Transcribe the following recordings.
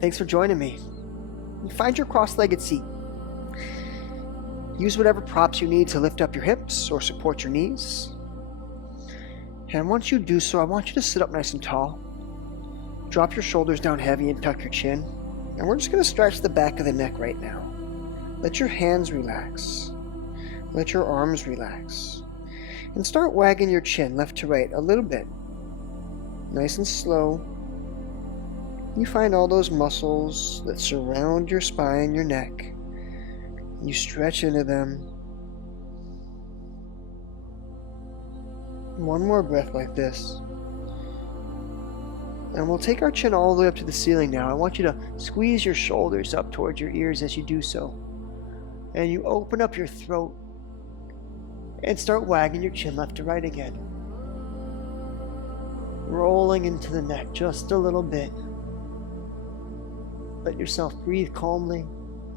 Thanks for joining me. Find your cross-legged seat. Use whatever props you need to lift up your hips or support your knees. And once you do so, I want you to sit up nice and tall. Drop your shoulders down heavy and tuck your chin. And we're just going to stretch the back of the neck right now. Let your hands relax. Let your arms relax. And start wagging your chin left to right a little bit. Nice and slow. You find all those muscles that surround your spine, your neck. You stretch into them. One more breath like this. And we'll take our chin all the way up to the ceiling now. I want you to squeeze your shoulders up towards your ears as you do so. And you open up your throat and start wagging your chin left to right again. Rolling into the neck just a little bit. Let yourself breathe calmly.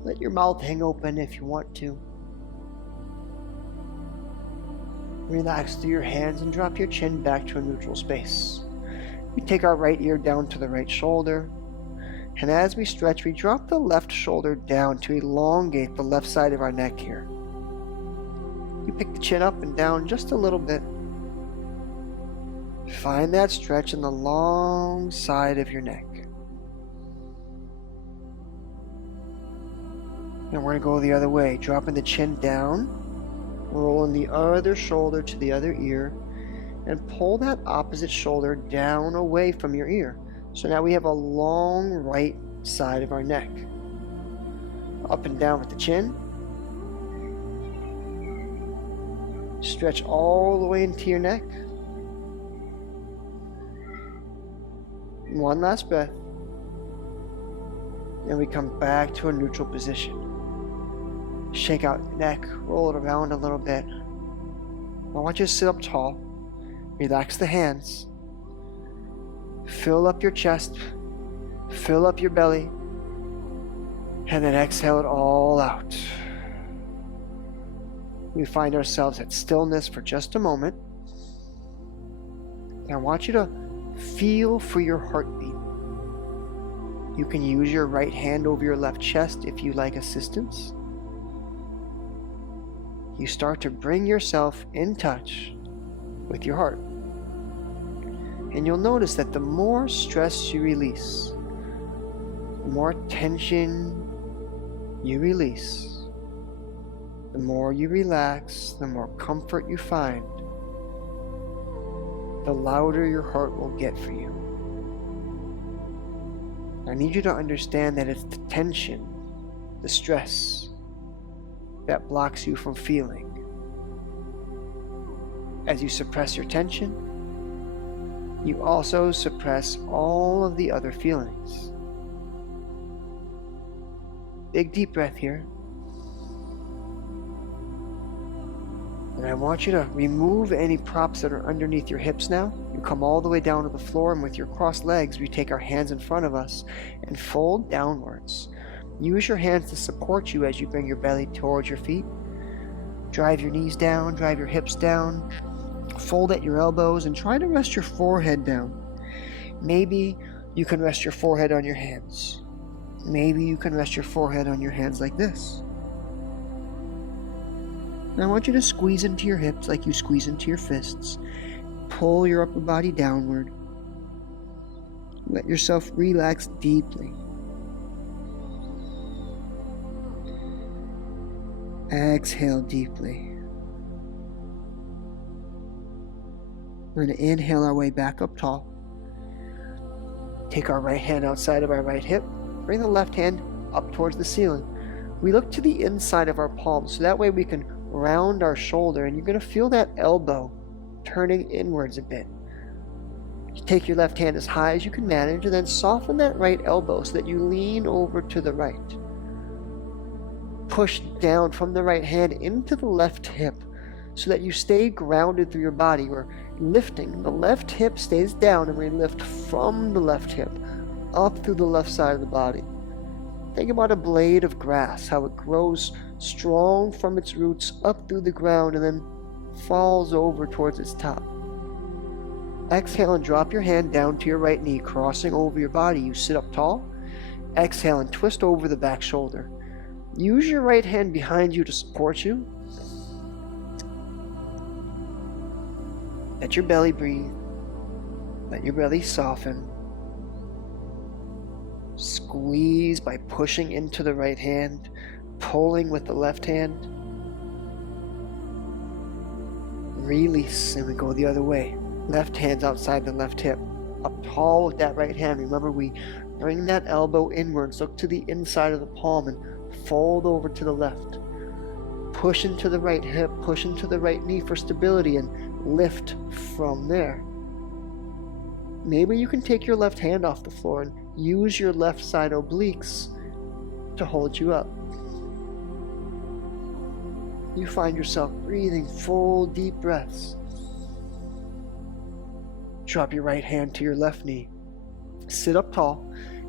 Let your mouth hang open if you want to. Relax through your hands and drop your chin back to a neutral space. We take our right ear down to the right shoulder. And as we stretch, we drop the left shoulder down to elongate the left side of our neck here. You pick the chin up and down just a little bit. Find that stretch in the long side of your neck. And we're going to go the other way, dropping the chin down, rolling the other shoulder to the other ear, and pull that opposite shoulder down away from your ear. So now we have a long right side of our neck. Up and down with the chin. Stretch all the way into your neck. One last breath. And we come back to a neutral position. Shake out the neck, roll it around a little bit. I want you to sit up tall. Relax the hands. Fill up your chest. Fill up your belly. And then exhale it all out. We find ourselves at stillness for just a moment. And I want you to feel for your heartbeat. You can use your right hand over your left chest if you like assistance. You start to bring yourself in touch with your heart. And you'll notice that the more stress you release, the more tension you release, the more you relax, the more comfort you find, the louder your heart will get for you. I need you to understand that it's the tension, the stress, that blocks you from feeling. As you suppress your tension, you also suppress all of the other feelings. Big deep breath here. And I want you to remove any props that are underneath your hips now. You come all the way down to the floor, and with your crossed legs, we take our hands in front of us and fold downwards. Use your hands to support you as you bring your belly towards your feet. Drive your knees down, drive your hips down, fold at your elbows, and try to rest your forehead down. Maybe you can rest your forehead on your hands. Maybe you can rest your forehead on your hands like this. Now I want you to squeeze into your hips like you squeeze into your fists. Pull your upper body downward. Let yourself relax deeply. Exhale deeply. We're going to inhale our way back up tall. Take our right hand outside of our right hip. Bring the left hand up towards the ceiling. We look to the inside of our palm, so that way we can round our shoulder, and you're going to feel that elbow turning inwards a bit. You take your left hand as high as you can manage, and then soften that right elbow so that you lean over to the right. Push down from the right hand into the left hip so that you stay grounded through your body. We're lifting. The left hip stays down, and we lift from the left hip up through the left side of the body. Think about a blade of grass, how it grows strong from its roots up through the ground and then falls over towards its top. Exhale and drop your hand down to your right knee, crossing over your body. You sit up tall. Exhale and twist over the back shoulder. Use your right hand behind you to support you. Let your belly breathe. Let your belly soften. Squeeze by pushing into the right hand, pulling with the left hand. Release, and we go the other way. Left hand's outside the left hip. Up tall with that right hand. Remember, we bring that elbow inwards, look to the inside of the palm, and fold over to the left. Push into the right hip, push into the right knee for stability, and lift from there. Maybe you can take your left hand off the floor and use your left side obliques to hold you up. You find yourself breathing full, deep breaths. Drop your right hand to your left knee. Sit up tall.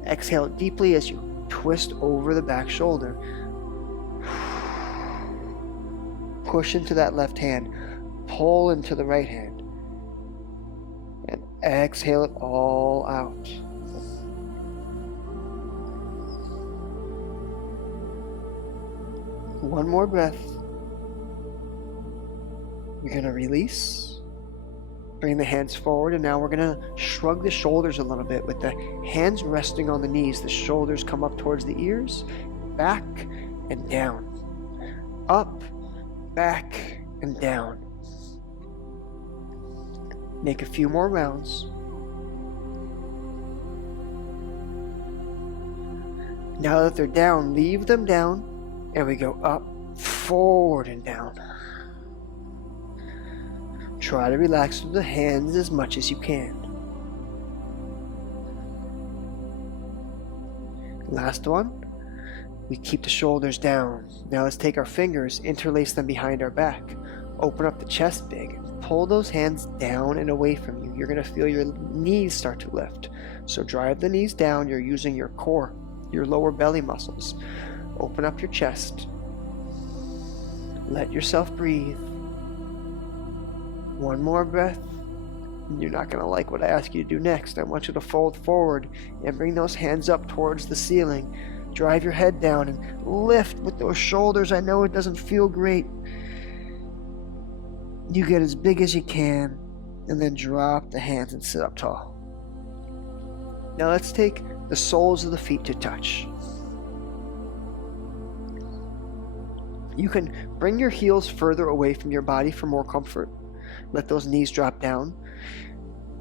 Exhale deeply as you twist over the back shoulder. Push into that left hand. Pull into the right hand. And exhale it all out. One more breath. You're going to release. Bring the hands forward, and now we're going to shrug the shoulders a little bit with the hands resting on the knees. The shoulders come up towards the ears, back and down. Up, back, and down. Make a few more rounds. Now that they're down, leave them down, and we go up, forward, and down. Try to relax the hands as much as you can. Last one. We keep the shoulders down. Now let's take our fingers, interlace them behind our back. Open up the chest big and pull those hands down and away from you. You're going to feel your knees start to lift. So drive the knees down. You're using your core, your lower belly muscles. Open up your chest. Let yourself breathe. One more breath. You're not going to like what I ask you to do next. I want you to fold forward and bring those hands up towards the ceiling. Drive your head down and lift with those shoulders. I know it doesn't feel great. You get as big as you can, and then drop the hands and sit up tall. Now let's take the soles of the feet to touch. You can bring your heels further away from your body for more comfort. Let those knees drop down.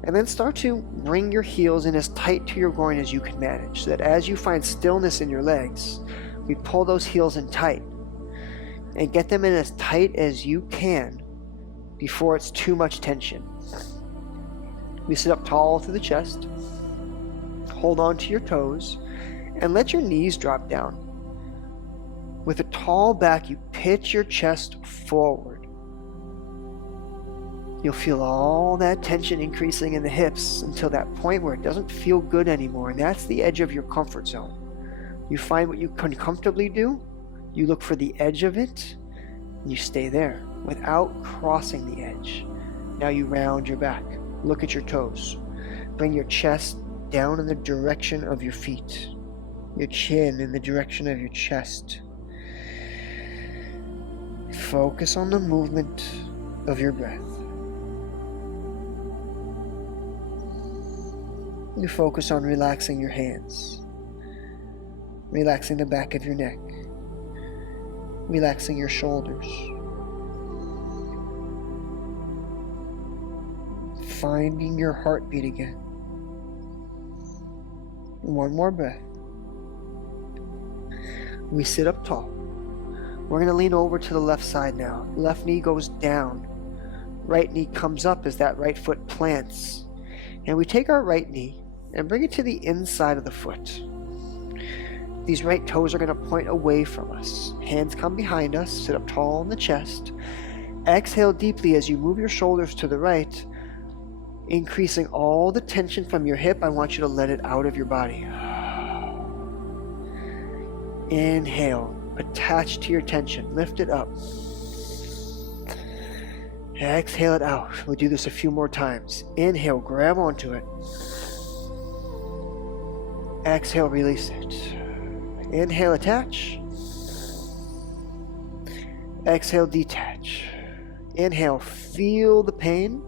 And then start to bring your heels in as tight to your groin as you can manage, so that as you find stillness in your legs, we pull those heels in tight and get them in as tight as you can before it's too much tension. We sit up tall through the chest, hold on to your toes, and let your knees drop down. With a tall back, you pitch your chest forward. You'll feel all that tension increasing in the hips until that point where it doesn't feel good anymore, and that's the edge of your comfort zone. You find what you can comfortably do, you look for the edge of it, and you stay there without crossing the edge. Now you round your back, look at your toes, bring your chest down in the direction of your feet, your chin in the direction of your chest. Focus on the movement of your breath. You focus on relaxing your hands, relaxing the back of your neck, relaxing your shoulders, finding your heartbeat again. One more breath. We sit up tall. We're going to lean over to the left side now. Left knee goes down. Right knee comes up as that right foot plants. And we take our right knee and bring it to the inside of the foot. These right toes are going to point away from us. Hands come behind us, sit up tall in the chest. Exhale deeply as you move your shoulders to the right, increasing all the tension from your hip. I want you to let it out of your body. Inhale, attach to your tension, lift it up. Exhale it out. We'll do this a few more times. Inhale, grab onto it. Exhale, release it. Inhale, attach. Exhale, detach. Inhale, feel the pain.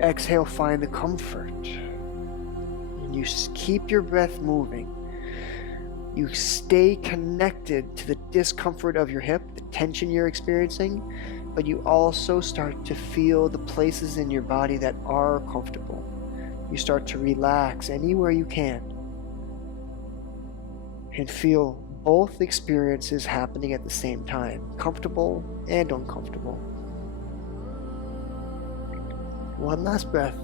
Exhale, find the comfort. And you keep your breath moving. You stay connected to the discomfort of your hip, the tension you're experiencing, but you also start to feel the places in your body that are comfortable. You start to relax anywhere you can and feel both experiences happening at the same time, comfortable and uncomfortable. One last breath.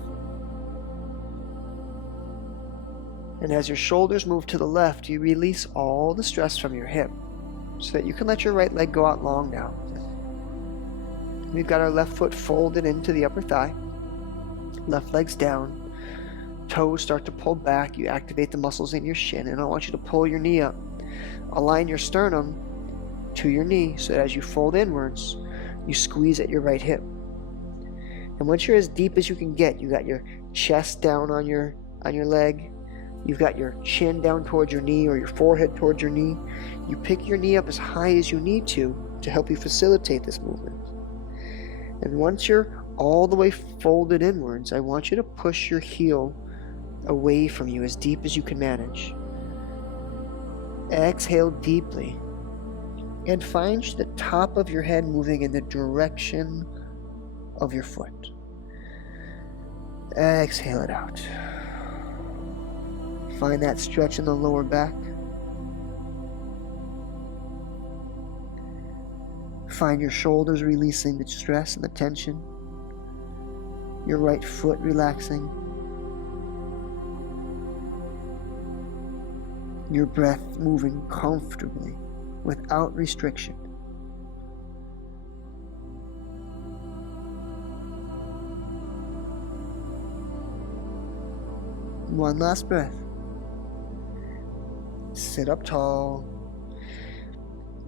And as your shoulders move to the left, you release all the stress from your hip so that you can let your right leg go out long now. We've got our left foot folded into the upper thigh. Left leg's down. Toes start to pull back. You activate the muscles in your shin, and I want you to pull your knee up. Align your sternum to your knee so that as you fold inwards, you squeeze at your right hip. And once you're as deep as you can get, you got your chest down on your leg. You've got your chin down towards your knee or your forehead towards your knee. You pick your knee up as high as you need to help you facilitate this movement. And once you're all the way folded inwards, I want you to push your heel away from you as deep as you can manage. Exhale deeply and find the top of your head moving in the direction of your foot. Exhale it out. Find that stretch in the lower back. Find your shoulders releasing the stress and the tension. Your right foot relaxing. Your breath moving comfortably without restriction. One last breath. Sit up tall.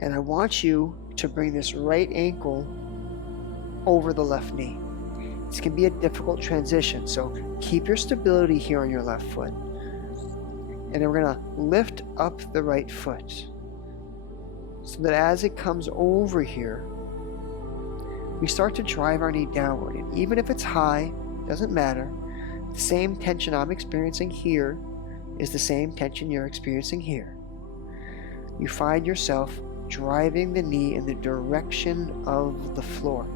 And I want you to bring this right ankle over the left knee. This can be a difficult transition, so keep your stability here on your left foot. And then we're going to lift up the right foot so that as it comes over here, we start to drive our knee downward. And even if it's high, doesn't matter. The same tension I'm experiencing here is the same tension you're experiencing here. You find yourself driving the knee in the direction of the floor,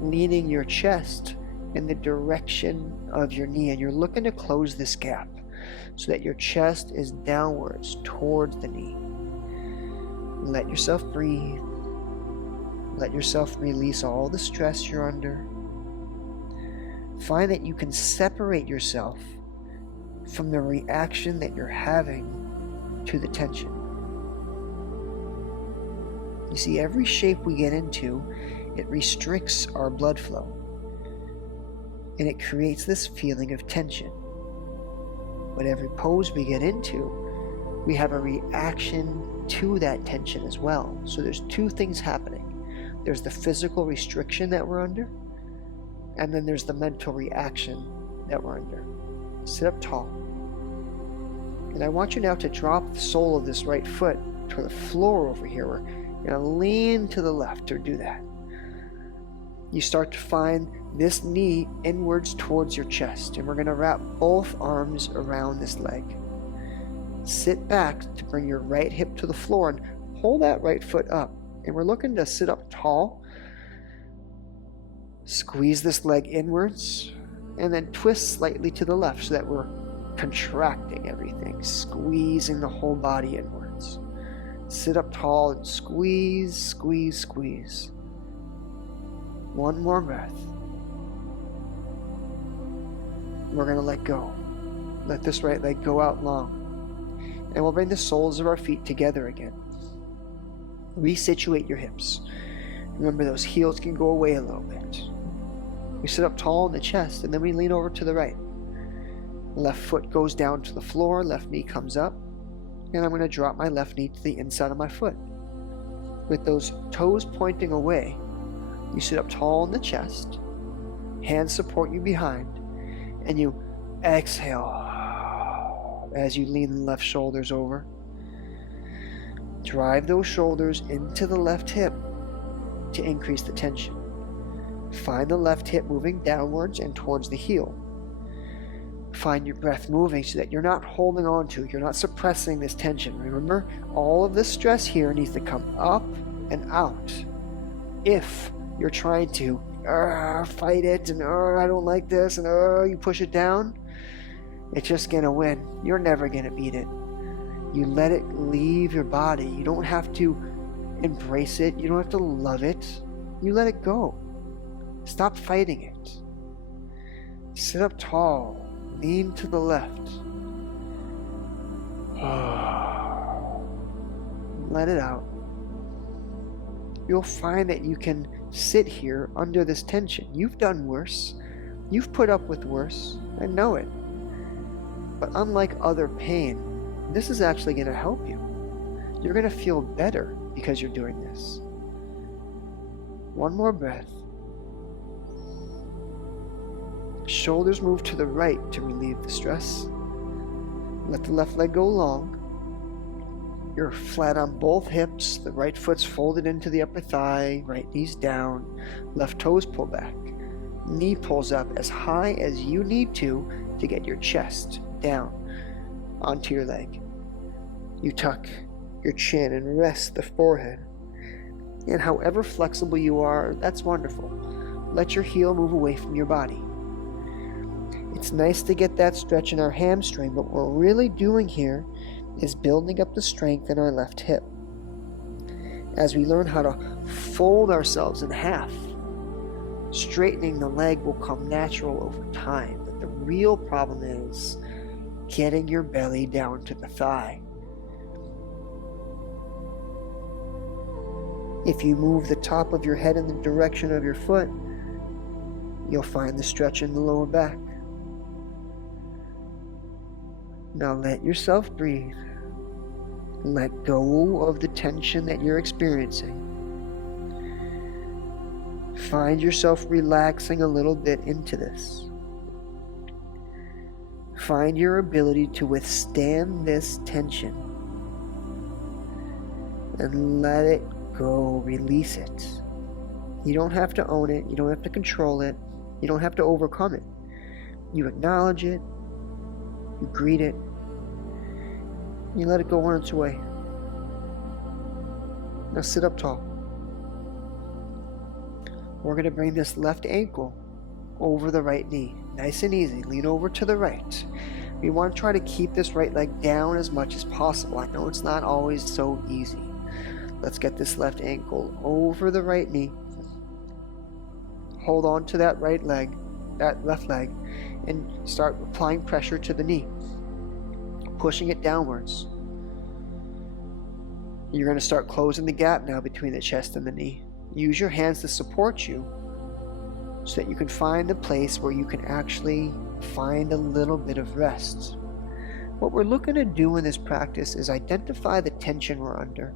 leaning your chest in the direction of your knee, and you're looking to close this gap so that your chest is downwards towards the knee. Let yourself breathe. Let yourself release all the stress you're under. Find that you can separate yourself from the reaction that you're having to the tension. You see, every shape we get into, it restricts our blood flow, and it creates this feeling of tension. But every pose we get into, we have a reaction to that tension as well. So there's two things happening. There's the physical restriction that we're under, and then there's the mental reaction that we're under. Sit up tall. And I want you now to drop the sole of this right foot to the floor over here. We're going to lean to the left to do that. You start to find this knee inwards towards your chest, and we're going to wrap both arms around this leg. Sit back to bring your right hip to the floor and pull that right foot up. And we're looking to sit up tall. Squeeze this leg inwards and then twist slightly to the left so that we're contracting everything, squeezing the whole body inwards. Sit up tall and squeeze, squeeze, squeeze. One more breath. We're going to let go. Let this right leg go out long. And we'll bring the soles of our feet together again. Resituate your hips. Remember, those heels can go away a little bit. We sit up tall in the chest, and then we lean over to the right. Left foot goes down to the floor, left knee comes up, and I'm going to drop my left knee to the inside of my foot. With those toes pointing away, you sit up tall in the chest, hands support you behind, and you exhale as you lean the left shoulders over. Drive those shoulders into the left hip to increase the tension. Find the left hip moving downwards and towards the heel. Find your breath moving so that you're not holding on to, you're not suppressing this tension. Remember, all of this stress here needs to come up and out. If you're trying to fight it and I don't like this and you push it down, it's just gonna win. You're never gonna beat it. You let it leave your body. You don't have to embrace it. You don't have to love it. You let it go. Stop fighting it. Sit up tall. Lean to the left. Let it out. You'll find that you can sit here under this tension. You've done worse. You've put up with worse. I know it. But unlike other pain, this is actually going to help you. You're going to feel better because you're doing this. One more breath. Shoulders move to the right to relieve the stress. Let the left leg go long. You're flat on both hips. The right foot's folded into the upper thigh. Right knee's down. Left toes pull back. Knee pulls up as high as you need to get your chest down onto your leg. You tuck your chin and rest the forehead. And however flexible you are, that's wonderful. Let your heel move away from your body. It's nice to get that stretch in our hamstring, but what we're really doing here is building up the strength in our left hip. As we learn how to fold ourselves in half, straightening the leg will come natural over time. But the real problem is getting your belly down to the thigh. If you move the top of your head in the direction of your foot, you'll find the stretch in the lower back. Now let yourself breathe. Let go of the tension that you're experiencing. Find yourself relaxing a little bit into this. Find your ability to withstand this tension. And let it go. Release it. You don't have to own it. You don't have to control it. You don't have to overcome it. You acknowledge it. You greet it. You let it go on its way. Now sit up tall. We're going to bring this left ankle over the right knee. Nice and easy. Lean over to the right. We want to try to keep this right leg down as much as possible. I know it's not always so easy. Let's get this left ankle over the right knee. Hold on to that right leg, that left leg, and start applying pressure to the knee. Pushing it downwards. You're going to start closing the gap now between the chest and the knee. Use your hands to support you so that you can find a place where you can actually find a little bit of rest. What we're looking to do in this practice is identify the tension we're under.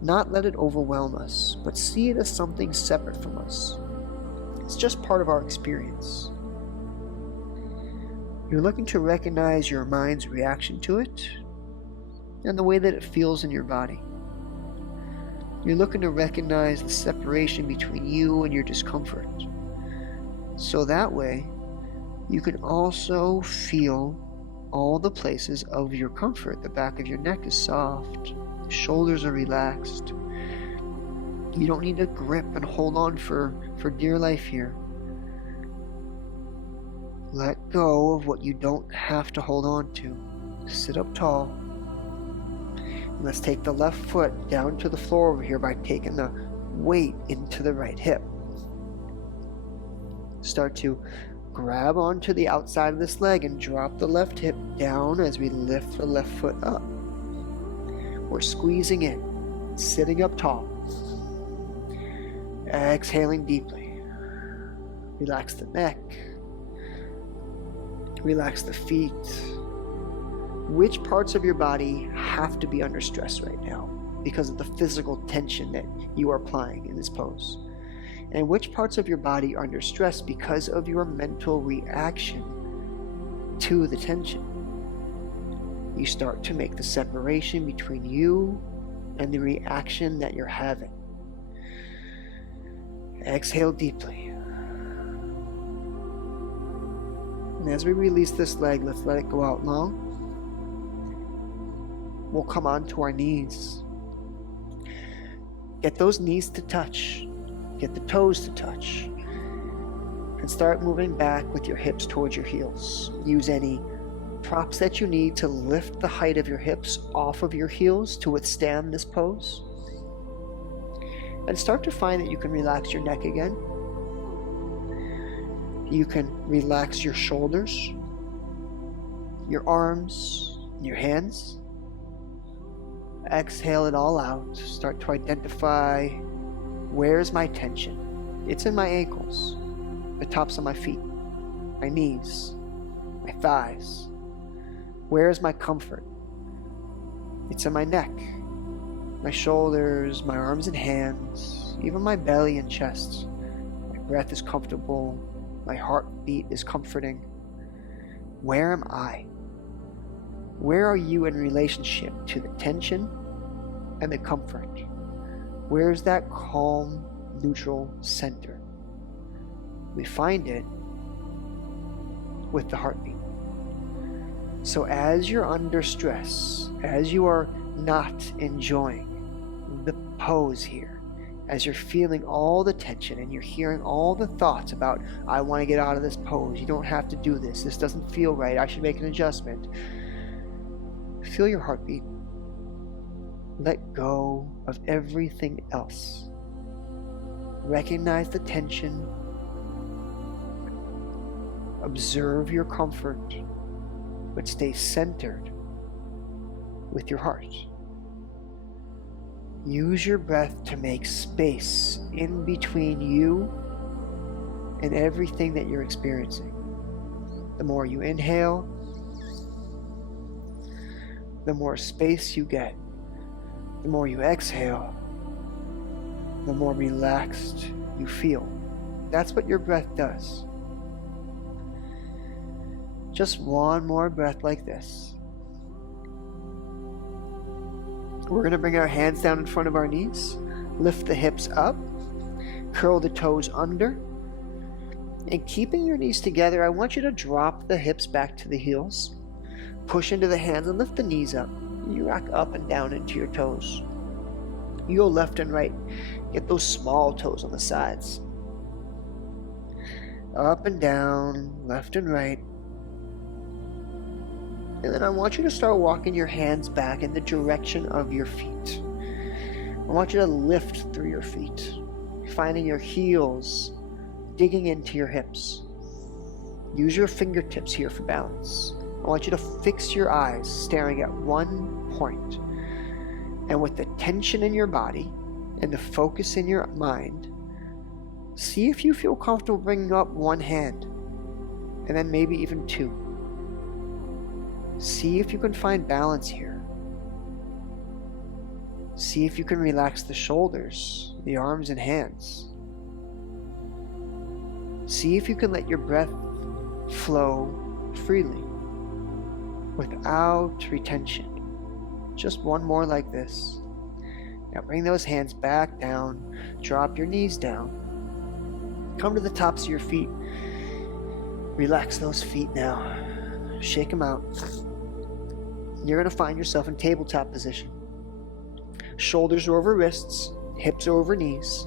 Not let it overwhelm us, but see it as something separate from us. It's just part of our experience. You're looking to recognize your mind's reaction to it and the way that it feels in your body. You're looking to recognize the separation between you and your discomfort. So that way, you can also feel all the places of your comfort. The back of your neck is soft. The shoulders are relaxed. You don't need to grip and hold on for dear life here. Let go of what you don't have to hold on to. Sit up tall. And let's take the left foot down to the floor over here by taking the weight into the right hip. Start to grab onto the outside of this leg and drop the left hip down as we lift the left foot up. We're squeezing in, sitting up tall. Exhaling deeply. Relax the neck. Relax the feet. Which parts of your body have to be under stress right now because of the physical tension that you are applying in this pose? And which parts of your body are under stress because of your mental reaction to the tension. You start to make the separation between you and the reaction that you're having. Exhale deeply. And as we release this leg, let's let it go out long. We'll come onto our knees. Get those knees to touch. Get the toes to touch. And start moving back with your hips towards your heels. Use any props that you need to lift the height of your hips off of your heels to withstand this pose. And start to find that you can relax your neck again. You can relax your shoulders, your arms, your hands. Exhale it all out. Start to identify, where's my tension? It's in my ankles, the tops of my feet, my knees, my thighs. Where's my comfort? It's in my neck, my shoulders, my arms and hands, even my belly and chest. My breath is comfortable. My heartbeat is comforting. Where am I? Where are you in relationship to the tension and the comfort? Where's that calm, neutral center? We find it with the heartbeat. So as you're under stress, as you are not enjoying the pose here, as you're feeling all the tension and you're hearing all the thoughts about, I want to get out of this pose, you don't have to do this, this doesn't feel right, I should make an adjustment. Feel your heartbeat. Let go of everything else. Recognize the tension. Observe your comfort, but stay centered with your heart. Use your breath to make space in between you and everything that you're experiencing. The more you inhale, the more space you get. The more you exhale, the more relaxed you feel. That's what your breath does. Just one more breath like this. We're going to bring our hands down in front of our knees, lift the hips up, curl the toes under, and keeping your knees together, I want you to drop the hips back to the heels, push into the hands and lift the knees up. You rock up and down into your toes. You go left and right. Get those small toes on the sides. Up and down, left and right. And then I want you to start walking your hands back in the direction of your feet. I want you to lift through your feet, finding your heels digging into your hips. Use your fingertips here for balance. I want you to fix your eyes staring at one point. And with the tension in your body and the focus in your mind, see if you feel comfortable bringing up one hand and then maybe even two. See if you can find balance here. See if you can relax the shoulders, the arms and hands. See if you can let your breath flow freely without retention. Just one more like this. Now bring those hands back down. Drop your knees down. Come to the tops of your feet. Relax those feet now. Shake them out. You're going to find yourself in tabletop position. Shoulders are over wrists, hips are over knees,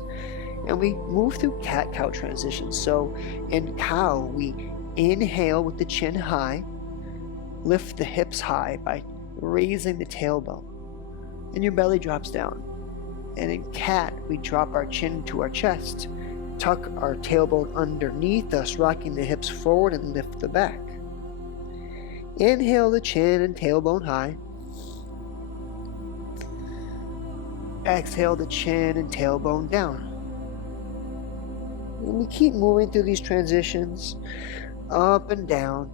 and we move through cat-cow transitions. So in cow, we inhale with the chin high, lift the hips high by raising the tailbone, and your belly drops down. And in cat, we drop our chin to our chest, tuck our tailbone underneath us, rocking the hips forward and lift the back. Inhale the chin and tailbone high. Exhale the chin and tailbone down. And we keep moving through these transitions, up and down,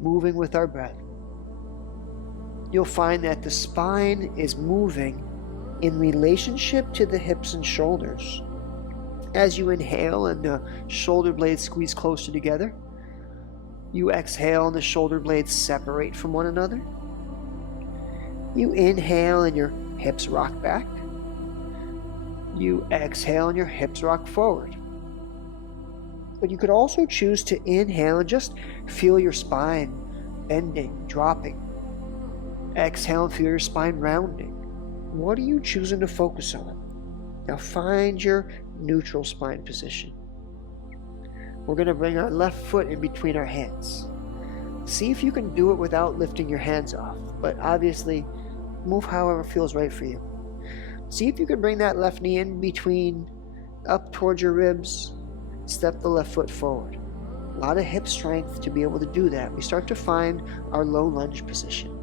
moving with our breath. You'll find that the spine is moving in relationship to the hips and shoulders. As you inhale and the shoulder blades squeeze closer together, You exhale and the shoulder blades separate from one another. You inhale and your hips rock back. You exhale and your hips rock forward. But you could also choose to inhale and just feel your spine bending, dropping. Exhale and feel your spine rounding. What are you choosing to focus on? Now find your neutral spine position. We're going to bring our left foot in between our hands. See if you can do it without lifting your hands off, but obviously move however feels right for you. See if you can bring that left knee in between, up towards your ribs. Step the left foot forward. A lot of hip strength to be able to do that. We start to find our low lunge position.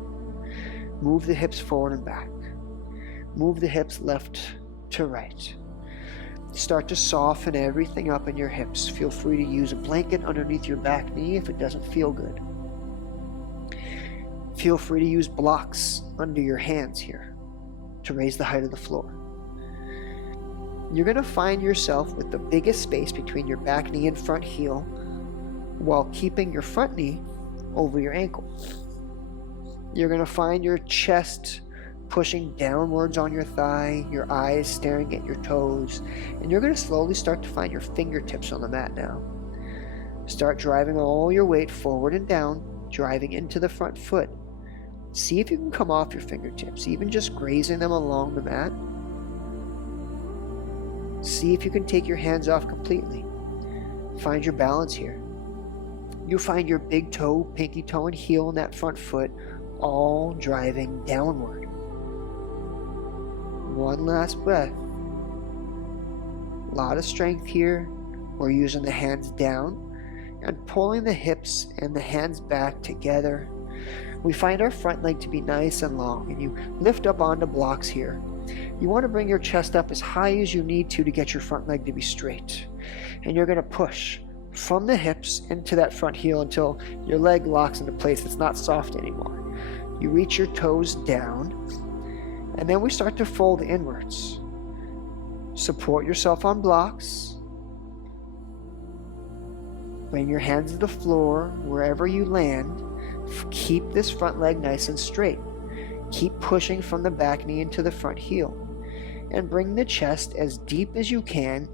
Move the hips forward and back. Move the hips left to right. Start to soften everything up in your hips. Feel free to use a blanket underneath your back knee if it doesn't feel good. Feel free to use blocks under your hands here to raise the height of the floor. You're going to find yourself with the biggest space between your back knee and front heel while keeping your front knee over your ankle. You're going to find your chest pushing downwards on your thigh, your eyes staring at your toes, and you're going to slowly start to find your fingertips on the mat now. Start driving all your weight forward and down, driving into the front foot. See if you can come off your fingertips, even just grazing them along the mat. See if you can take your hands off completely. Find your balance here. You find your big toe, pinky toe, and heel in that front foot all driving downward. One last breath. A lot of strength here. We're using the hands down and pulling the hips and the hands back together. We find our front leg to be nice and long, and you lift up onto blocks here. You want to bring your chest up as high as you need to get your front leg to be straight. And you're going to push from the hips into that front heel until your leg locks into place. It's not soft anymore. You reach your toes down, and then we start to fold inwards. Support yourself on blocks. Bring your hands to the floor wherever you land. Keep this front leg nice and straight. Keep pushing from the back knee into the front heel. And bring the chest as deep as you can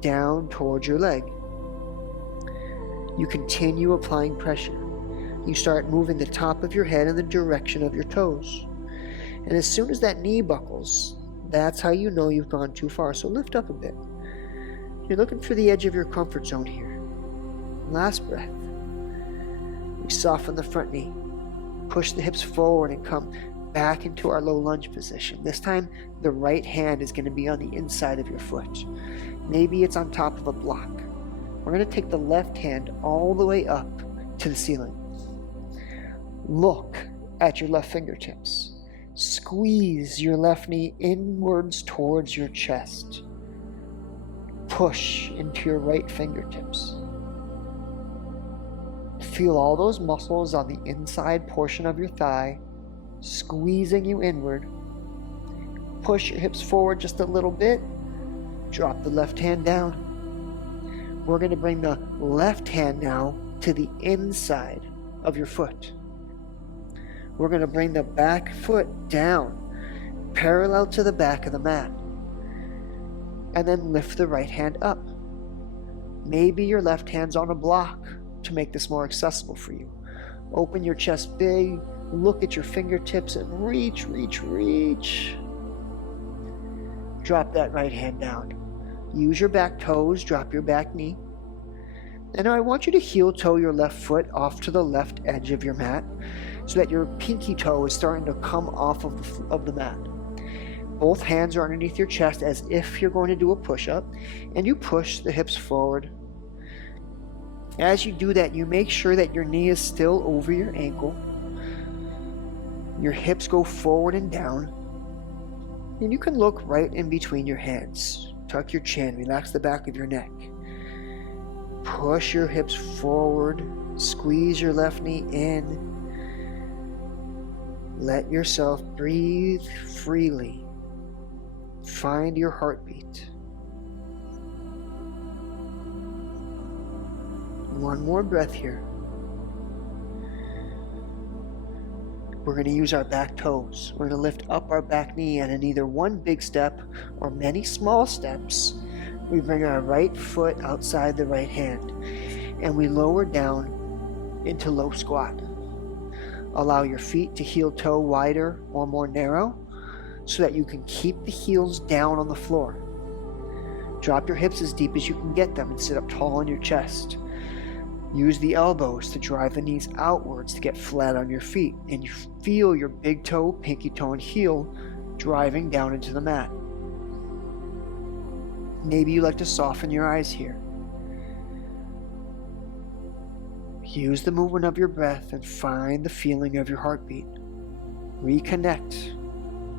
down towards your leg. You continue applying pressure. You start moving the top of your head in the direction of your toes. And as soon as that knee buckles, that's how you know you've gone too far. So lift up a bit. You're looking for the edge of your comfort zone here. Last breath. We soften the front knee. Push the hips forward and come back into our low lunge position. This time, the right hand is going to be on the inside of your foot. Maybe it's on top of a block. We're going to take the left hand all the way up to the ceiling. Look at your left fingertips. Squeeze your left knee inwards towards your chest. Push into your right fingertips. Feel all those muscles on the inside portion of your thigh squeezing you inward. Push your hips forward just a little bit. Drop the left hand down. We're going to bring the left hand now to the inside of your foot. We're going to bring the back foot down, parallel to the back of the mat. And then lift the right hand up. Maybe your left hand's on a block to make this more accessible for you. Open your chest big, look at your fingertips, and reach, reach, reach. Drop that right hand down. Use your back toes, drop your back knee. And now I want you to heel toe your left foot off to the left edge of your mat so that your pinky toe is starting to come off of the mat. Both hands are underneath your chest as if you're going to do a push-up, and you push the hips forward. As you do that, you make sure that your knee is still over your ankle. Your hips go forward and down. And you can look right in between your hands. Tuck your chin, relax the back of your neck. Push your hips forward, squeeze your left knee in. Let yourself breathe freely. Find your heartbeat. One more breath here. we're going to use our back toes. We're going to lift up our back knee, and in either one big step or many small steps, we bring our right foot outside the right hand, and we lower down into low squat. Allow your feet to heel toe wider or more narrow so that you can keep the heels down on the floor. Drop your hips as deep as you can get them and sit up tall on your chest. Use the elbows to drive the knees outwards to get flat on your feet, and you feel your big toe, pinky toe, and heel driving down into the mat. Maybe you like to soften your eyes here. Use the movement of your breath and find the feeling of your heartbeat. Reconnect.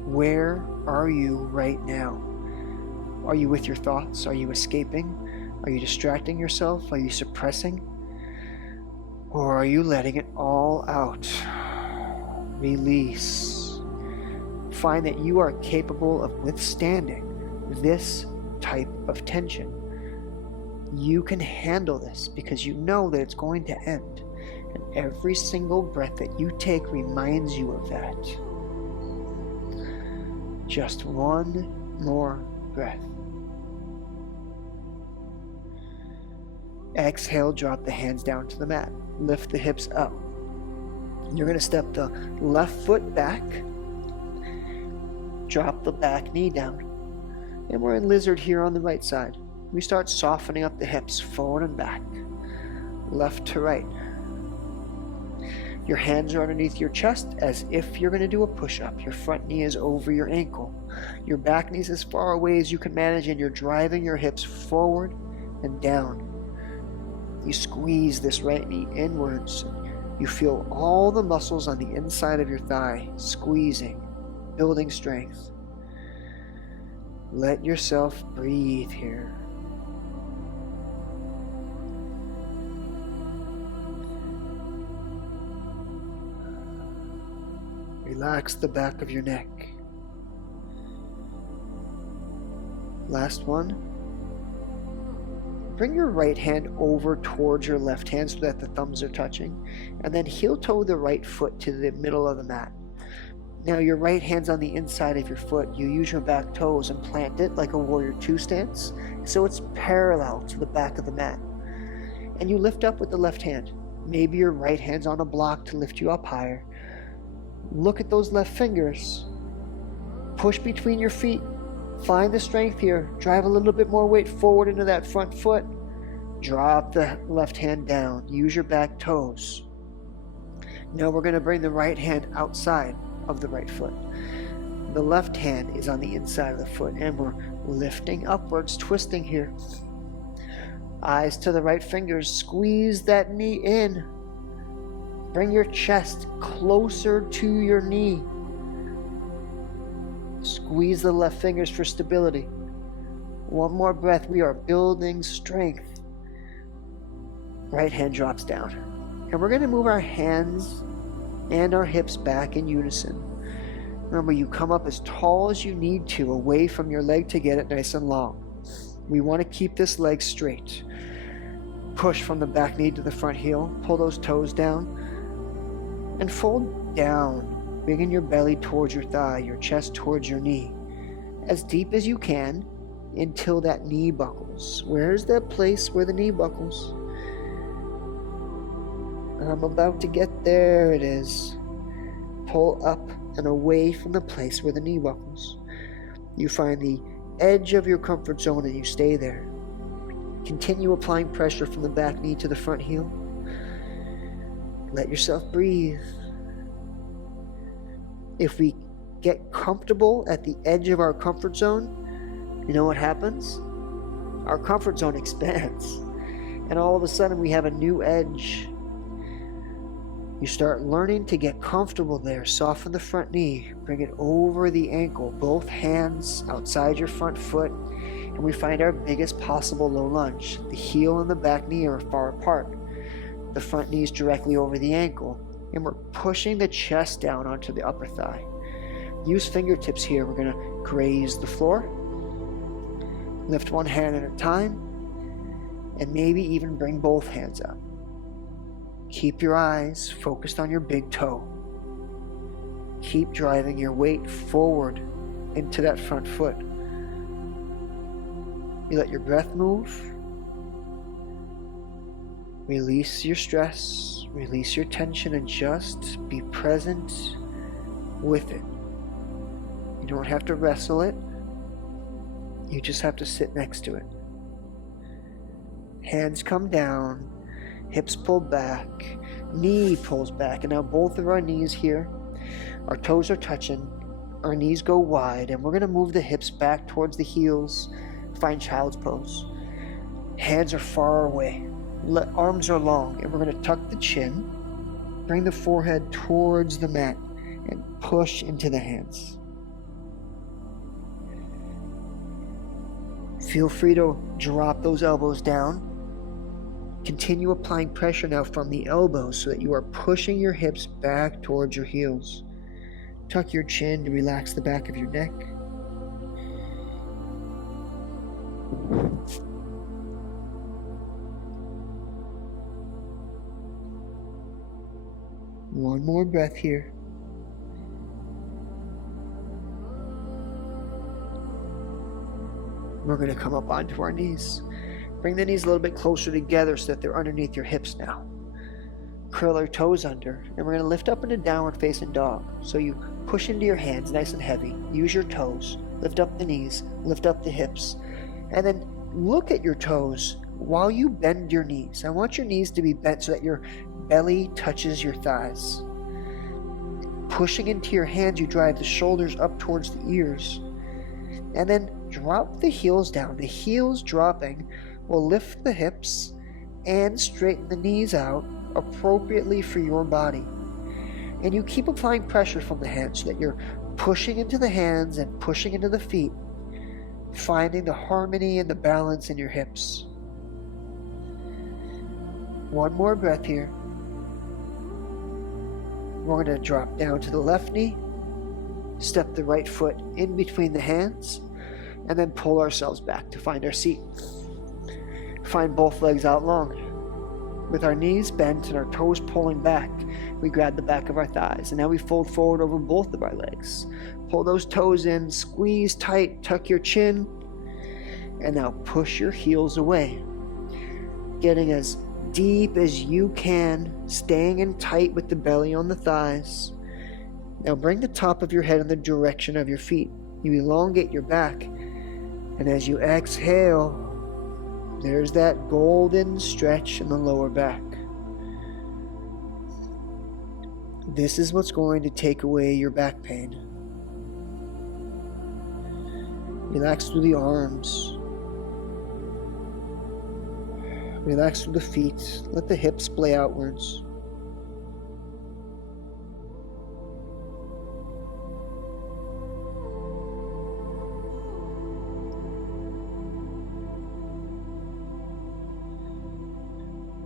Where are you right now? Are you with your thoughts? Are you escaping? Are you distracting yourself? Are you suppressing? Or are you letting it all out? Release. Find that you are capable of withstanding this type of tension. You can handle this because you know that it's going to end. And every single breath that you take reminds you of that. Just one more breath. Exhale, drop the hands down to the mat. Lift the hips up. You're going to step the left foot back. Drop the back knee down. And we're in lizard here on the right side. We start softening up the hips forward and back, left to right. Your hands are underneath your chest as if you're going to do a push-up. Your front knee is over your ankle. Your back knee is as far away as you can manage, and you're driving your hips forward and down. You squeeze this right knee inwards. You feel all the muscles on the inside of your thigh squeezing, building strength. Let yourself breathe here. Relax the back of your neck. Last one. Bring your right hand over towards your left hand so that the thumbs are touching, and then heel toe the right foot to the middle of the mat. Now your right hand's on the inside of your foot. You use your back toes and plant it like a warrior two stance, so it's parallel to the back of the mat. And you lift up with the left hand. Maybe your right hand's on a block to lift you up higher. Look at those left fingers. Push between your feet. Find the strength here. Drive a little bit more weight forward into that front foot. Drop the left hand down. Use your back toes. Now we're going to bring the right hand outside of the right foot. The left hand is on the inside of the foot, and we're lifting upwards, twisting here. Eyes to the right fingers. Squeeze that knee in. Bring your chest closer to your knee. Squeeze the left fingers for stability. One more breath. We are building strength. Right hand drops down. And we're going to move our hands and our hips back in unison. Remember, you come up as tall as you need to, away from your leg to get it nice and long. We want to keep this leg straight. Push from the back knee to the front heel. Pull those toes down. And fold down. Bringing your belly towards your thigh, your chest towards your knee. As deep as you can until that knee buckles. Where's that place where the knee buckles? I'm about to get there. It is. Pull up and away from the place where the knee buckles. You find the edge of your comfort zone and you stay there. Continue applying pressure from the back knee to the front heel. Let yourself breathe. If we get comfortable at the edge of our comfort zone, you know what happens? Our comfort zone expands. And all of a sudden we have a new edge. You start learning to get comfortable there. Soften the front knee. Bring it over the ankle. Both hands outside your front foot. And we find our biggest possible low lunge. The heel and the back knee are far apart. The front knee is directly over the ankle. And we're pushing the chest down onto the upper thigh. Use fingertips here. We're going to graze the floor. Lift one hand at a time. And maybe even bring both hands up. Keep your eyes focused on your big toe. Keep driving your weight forward into that front foot. You let your breath move. Release your stress, release your tension, and just be present with it. You don't have to wrestle it. You just have to sit next to it. Hands come down, hips pull back, knee pulls back, and now both of our knees here, our toes are touching, our knees go wide, and we're going to move the hips back towards the heels, find child's pose. Hands are far away, arms are long, and we're going to tuck the chin, bring the forehead towards the mat, and push into the hands. Feel free to drop those elbows down. Continue applying pressure now from the elbows so that you are pushing your hips back towards your heels. Tuck your chin to relax the back of your neck. One more breath here. We're going to come up onto our knees. Bring the knees a little bit closer together so that they're underneath your hips now. Curl our toes under, and we're going to lift up into downward facing dog. So you push into your hands nice and heavy. Use your toes. Lift up the knees. Lift up the hips. And then look at your toes while you bend your knees. I want your knees to be bent so that your belly touches your thighs. Pushing into your hands, you drive the shoulders up towards the ears. And then drop the heels down. The heels dropping will lift the hips and straighten the knees out appropriately for your body. And you keep applying pressure from the hands so that you're pushing into the hands and pushing into the feet, finding the harmony and the balance in your hips. One more breath here. We're going to drop down to the left knee, step the right foot in between the hands, and then pull ourselves back to find our seat. Find both legs out long. With our knees bent and our toes pulling back, we grab the back of our thighs, and now we fold forward over both of our legs. Pull those toes in, squeeze tight, tuck your chin, and now push your heels away. Getting as deep as you can, staying in tight with the belly on the thighs. Now bring the top of your head in the direction of your feet. You elongate your back, and as you exhale, there's that golden stretch in the lower back. This is what's going to take away your back pain. Relax through the arms. Relax through the feet. Let the hips splay outwards.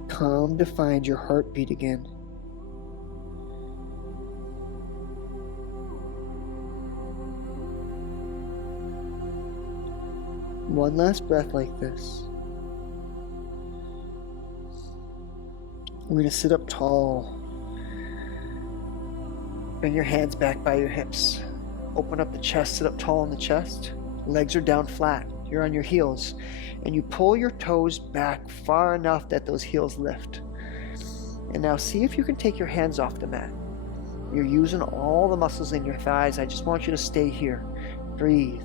Calm to find your heartbeat again. One last breath like this. We're going to sit up tall. Bring your hands back by your hips. Open up the chest, sit up tall in the chest. Legs are down flat. You're on your heels. And you pull your toes back far enough that those heels lift. And now see if you can take your hands off the mat. You're using all the muscles in your thighs. I just want you to stay here. Breathe.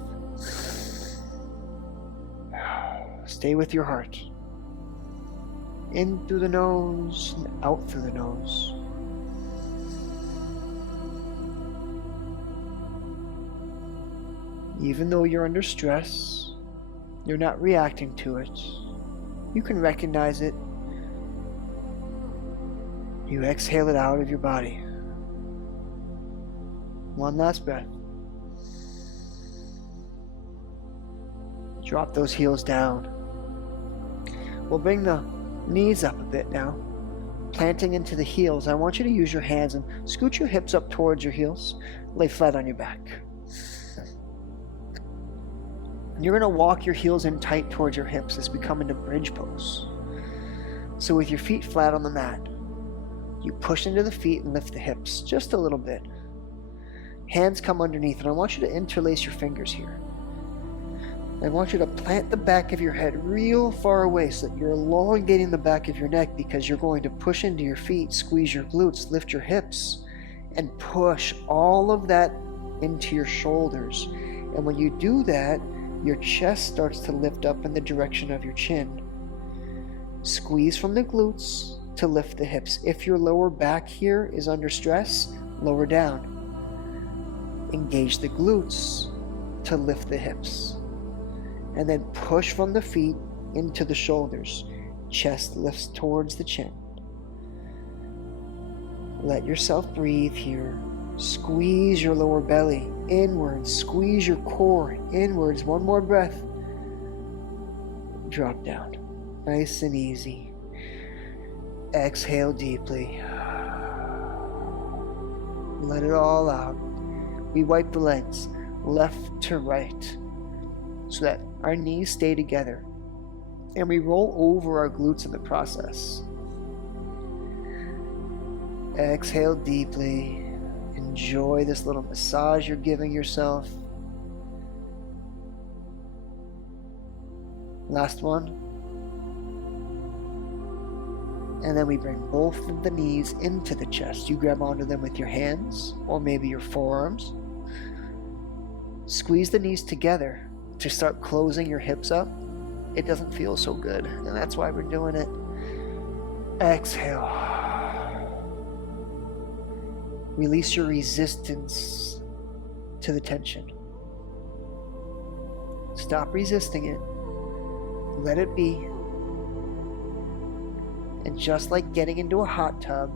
Stay with your heart. In through the nose and out through the nose. Even though you're under stress, you're not reacting to it. You can recognize it. You exhale it out of your body. One last breath. Drop those heels down. We'll bring the knees up a bit now. Planting into the heels, I want you to use your hands and scoot your hips up towards your heels. Lay flat on your back. You're going to walk your heels in tight towards your hips as we come into bridge pose. So with your feet flat on the mat, you push into the feet and lift the hips just a little bit. Hands come underneath, and I want you to interlace your fingers here. I want you to plant the back of your head real far away so that you're elongating the back of your neck, because you're going to push into your feet, squeeze your glutes, lift your hips, and push all of that into your shoulders. And when you do that, your chest starts to lift up in the direction of your chin. Squeeze from the glutes to lift the hips. If your lower back here is under stress, lower down. Engage the glutes to lift the hips. And then push from the feet into the shoulders. Chest lifts towards the chin. Let yourself breathe here. Squeeze your lower belly inwards. Squeeze your core inwards. One more breath. Drop down. Nice and easy. Exhale deeply. Let it all out. We wipe the legs left to right so that our knees stay together. And we roll over our glutes in the process. Exhale deeply. Enjoy this little massage you're giving yourself. Last one. And then we bring both of the knees into the chest. You grab onto them with your hands or maybe your forearms. Squeeze the knees together to start closing your hips up. It doesn't feel so good, and that's why we're doing it. Exhale. Release your resistance to the tension. Stop resisting it. Let it be. And just like getting into a hot tub,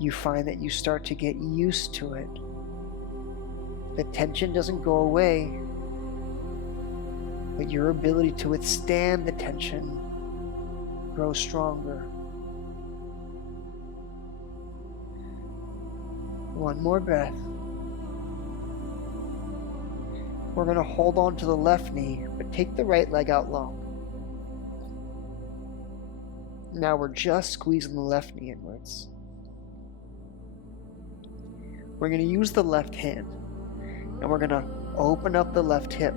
you find that you start to get used to it. The tension doesn't go away, but your ability to withstand the tension grows stronger. One more breath. We're going to hold on to the left knee, but take the right leg out long. Now we're just squeezing the left knee inwards. We're going to use the left hand, and we're going to open up the left hip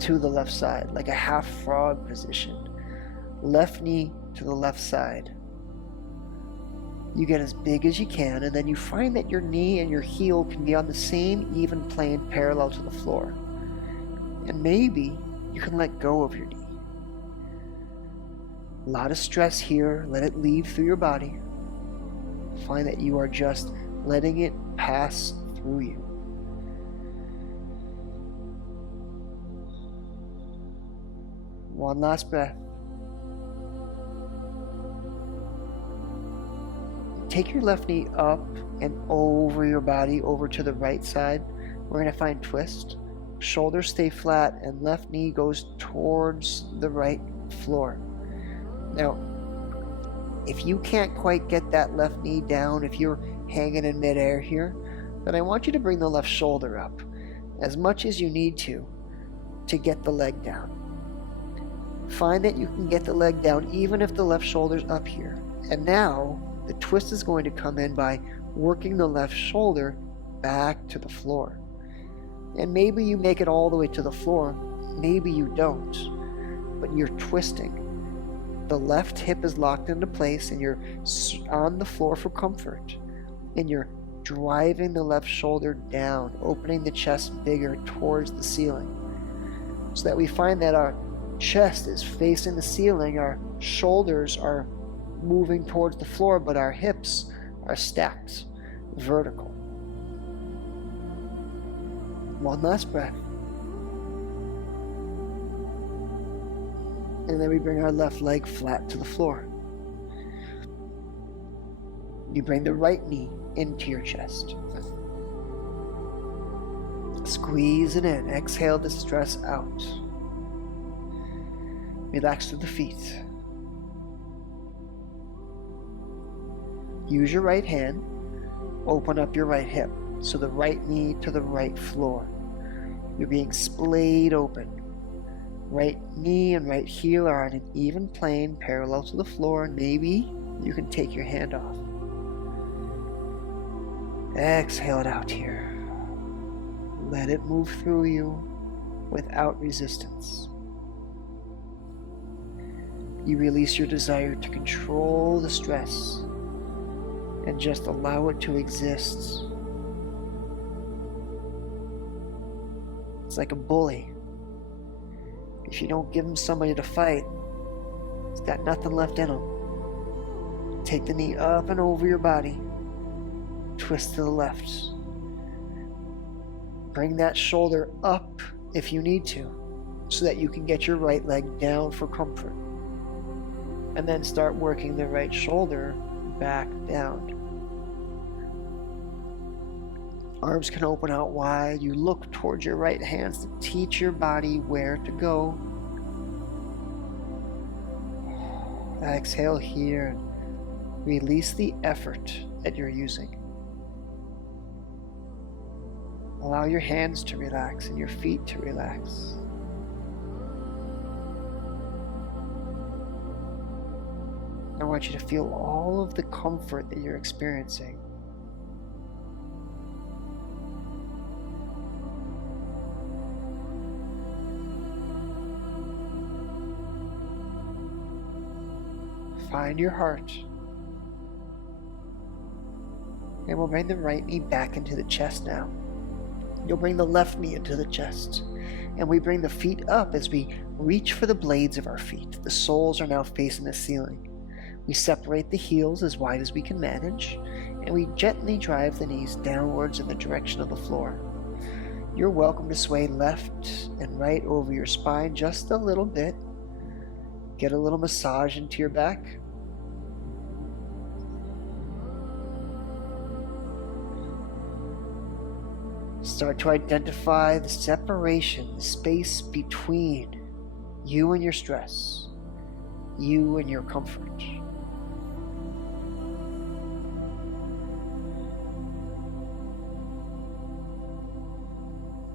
to the left side, like a half frog position. Left knee to the left side. You get as big as you can, and then you find that your knee and your heel can be on the same even plane parallel to the floor. And maybe you can let go of your knee. A lot of stress here. Let it leave through your body. Find that you are just letting it pass through you. One last breath. Take your left knee up and over your body, over to the right side. We're going to find twist. Shoulders stay flat and left knee goes towards the right floor. Now, if you can't quite get that left knee down, if you're hanging in midair here, then I want you to bring the left shoulder up as much as you need to get the leg down. Find that you can get the leg down even if the left shoulder's up here. And now, the twist is going to come in by working the left shoulder back to the floor. And maybe you make it all the way to the floor, maybe you don't, but you're twisting. The left hip is locked into place and you're on the floor for comfort. And you're driving the left shoulder down, opening the chest bigger towards the ceiling. So that we find that our chest is facing the ceiling, our shoulders are moving towards the floor, but our hips are stacked vertical. One last breath. And then we bring our left leg flat to the floor. You bring the right knee into your chest. Squeeze it in. Exhale the stress out. Relax through the feet. Use your right hand. Open up your right hip. So the right knee to the right floor. You're being splayed open. Right knee and right heel are on an even plane parallel to the floor, and maybe you can take your hand off. Exhale it out here. Let it move through you without resistance. You release your desire to control the stress and just allow it to exist. It's like a bully. If you don't give him somebody to fight, he's got nothing left in him. Take the knee up and over your body. Twist to the left. Bring that shoulder up if you need to, so that you can get your right leg down for comfort. And then start working the right shoulder back down. Arms can open out wide. You look towards your right hands to teach your body where to go. Exhale here. Release the effort that you're using. Allow your hands to relax and your feet to relax. I want you to feel all of the comfort that you're experiencing. Find your heart. And we'll bring the right knee back into the chest now. You'll bring the left knee into the chest. And we bring the feet up as we reach for the blades of our feet. The soles are now facing the ceiling. We separate the heels as wide as we can manage, and we gently drive the knees downwards in the direction of the floor. You're welcome to sway left and right over your spine just a little bit. Get a little massage into your back. Start to identify the separation, the space between you and your stress, you and your comfort.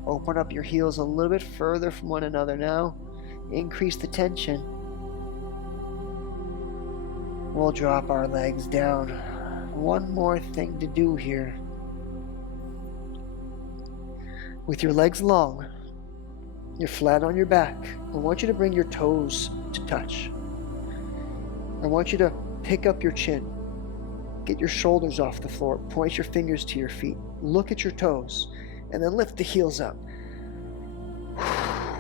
Open up your heels a little bit further from one another now. Increase the tension. We'll drop our legs down. One more thing to do here. With your legs long, you're flat on your back. I want you to bring your toes to touch. I want you to pick up your chin. Get your shoulders off the floor. Point your fingers to your feet. Look at your toes. And then lift the heels up.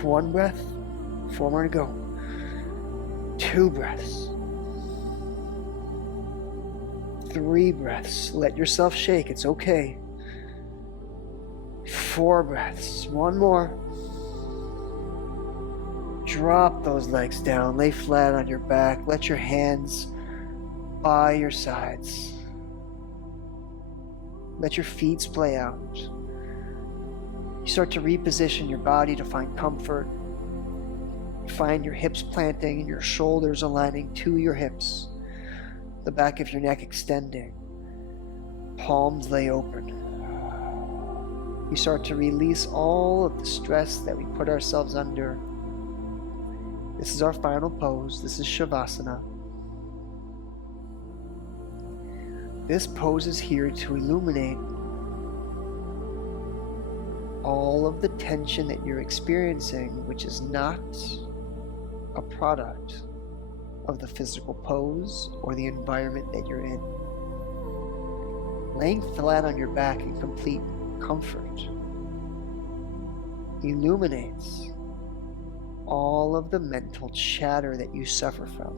One breath. 4 more to go. 2 breaths. 3 breaths. Let yourself shake. It's okay. 4 breaths. 1 more. Drop those legs down. Lay flat on your back. Let your hands by your sides. Let your feet splay out. You start to reposition your body to find comfort. Find your hips planting and your shoulders aligning to your hips. The back of your neck extending. Palms lay open. You start to release all of the stress that we put ourselves under. This is our final pose. This is Shavasana. This pose is here to illuminate all of the tension that you're experiencing, which is not a product of the physical pose or the environment that you're in. Laying flat on your back in complete comfort illuminates all of the mental chatter that you suffer from.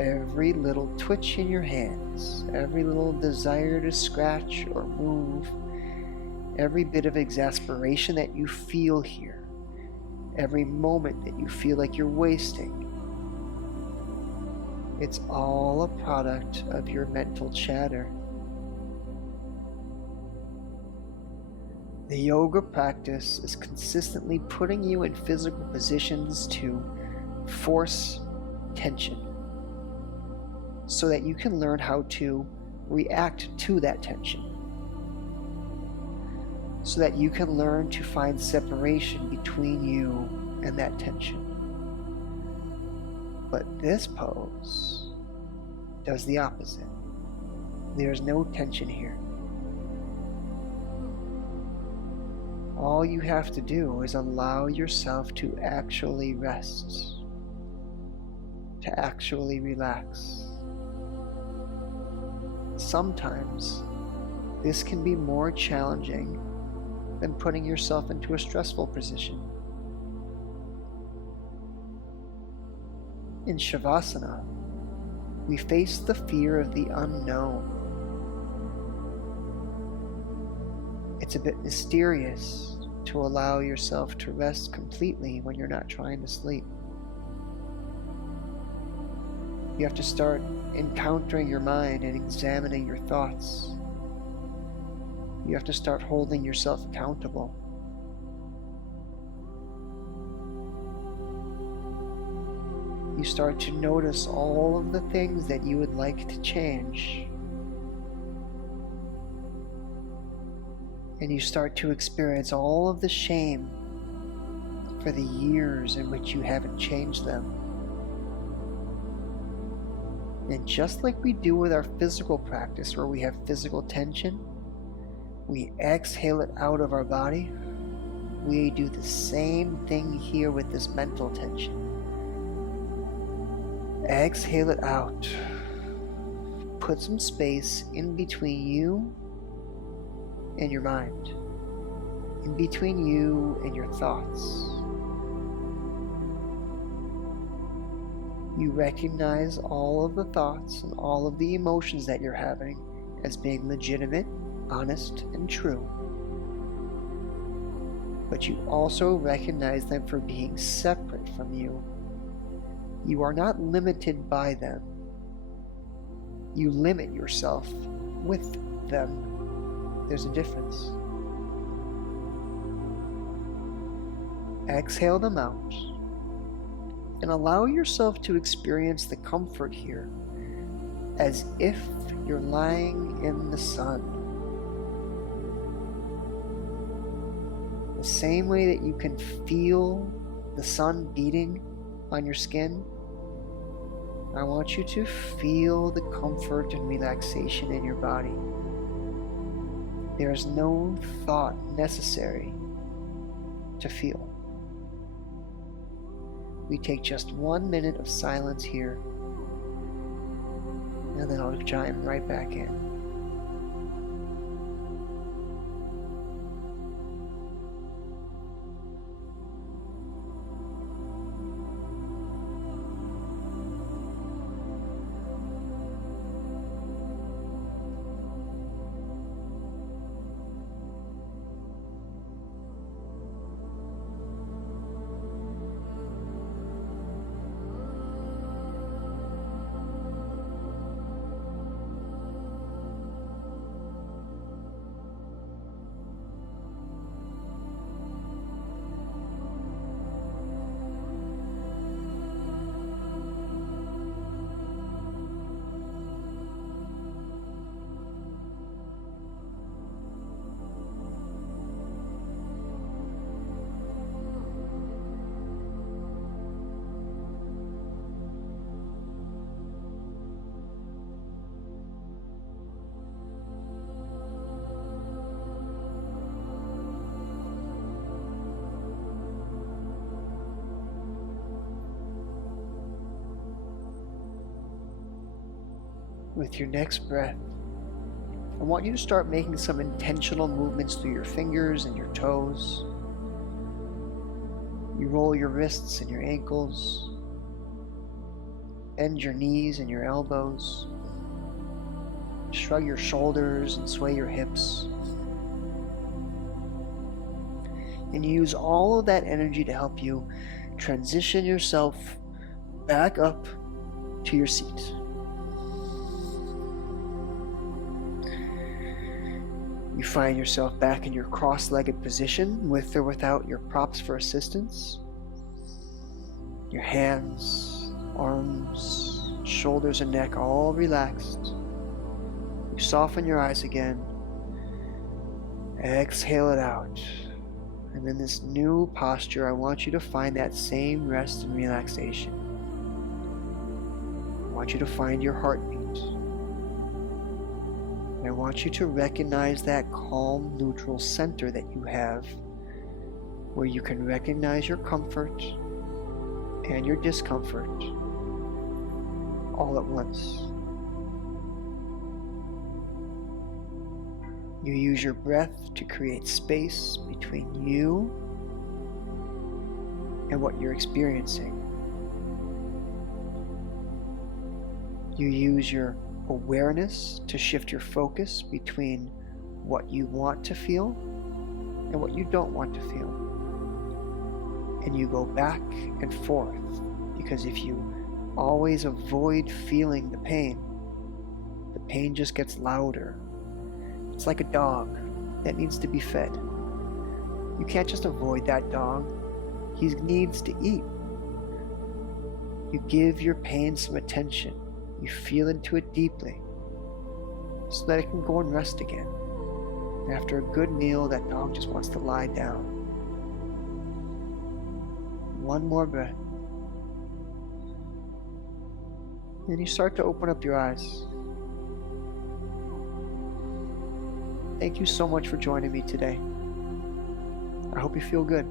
Every little twitch in your hands, every little desire to scratch or move, every bit of exasperation that you feel here, every moment that you feel like you're wasting, it's all a product of your mental chatter. The yoga practice is consistently putting you in physical positions to force tension so that you can learn how to react to that tension. So that you can learn to find separation between you and that tension. But this pose does the opposite. There's no tension here. All you have to do is allow yourself to actually rest, to actually relax. Sometimes this can be more challenging than putting yourself into a stressful position. In Shavasana, we face the fear of the unknown. It's a bit mysterious to allow yourself to rest completely when you're not trying to sleep. You have to start encountering your mind and examining your thoughts. You have to start holding yourself accountable. You start to notice all of the things that you would like to change. And you start to experience all of the shame for the years in which you haven't changed them. And just like we do with our physical practice, where we have physical tension, we exhale it out of our body. We do the same thing here with this mental tension. Exhale it out. Put some space in between you and your mind, in between you and your thoughts. You recognize all of the thoughts and all of the emotions that you're having as being legitimate, honest, and true. But you also recognize them for being separate from you. You are not limited by them. You limit yourself with them. There's a difference. Exhale them out and allow yourself to experience the comfort here as if you're lying in the sun. The same way that you can feel the sun beating on your skin, I want you to feel the comfort and relaxation in your body. There is no thought necessary to feel. We take just 1 minute of silence here, and then I'll chime right back in. With your next breath, I want you to start making some intentional movements through your fingers and your toes. You roll your wrists and your ankles, bend your knees and your elbows, shrug your shoulders and sway your hips. And use all of that energy to help you transition yourself back up to your seat. You find yourself back in your cross-legged position with or without your props for assistance. Your hands, arms, shoulders, and neck all relaxed. You soften your eyes again. Exhale it out. And in this new posture, I want you to find that same rest and relaxation. I want you to find your heartbeat. And I want you to recognize that calm, neutral center that you have, where you can recognize your comfort and your discomfort all at once. You use your breath to create space between you and what you're experiencing. You use your awareness to shift your focus between what you want to feel and what you don't want to feel. And you go back and forth, because if you always avoid feeling the pain just gets louder. It's like a dog that needs to be fed. You can't just avoid that dog. He needs to eat. You give your pain some attention. You feel into it deeply so that it can go and rest again. And after a good meal, that dog just wants to lie down. One more breath. And you start to open up your eyes. Thank you so much for joining me today. I hope you feel good.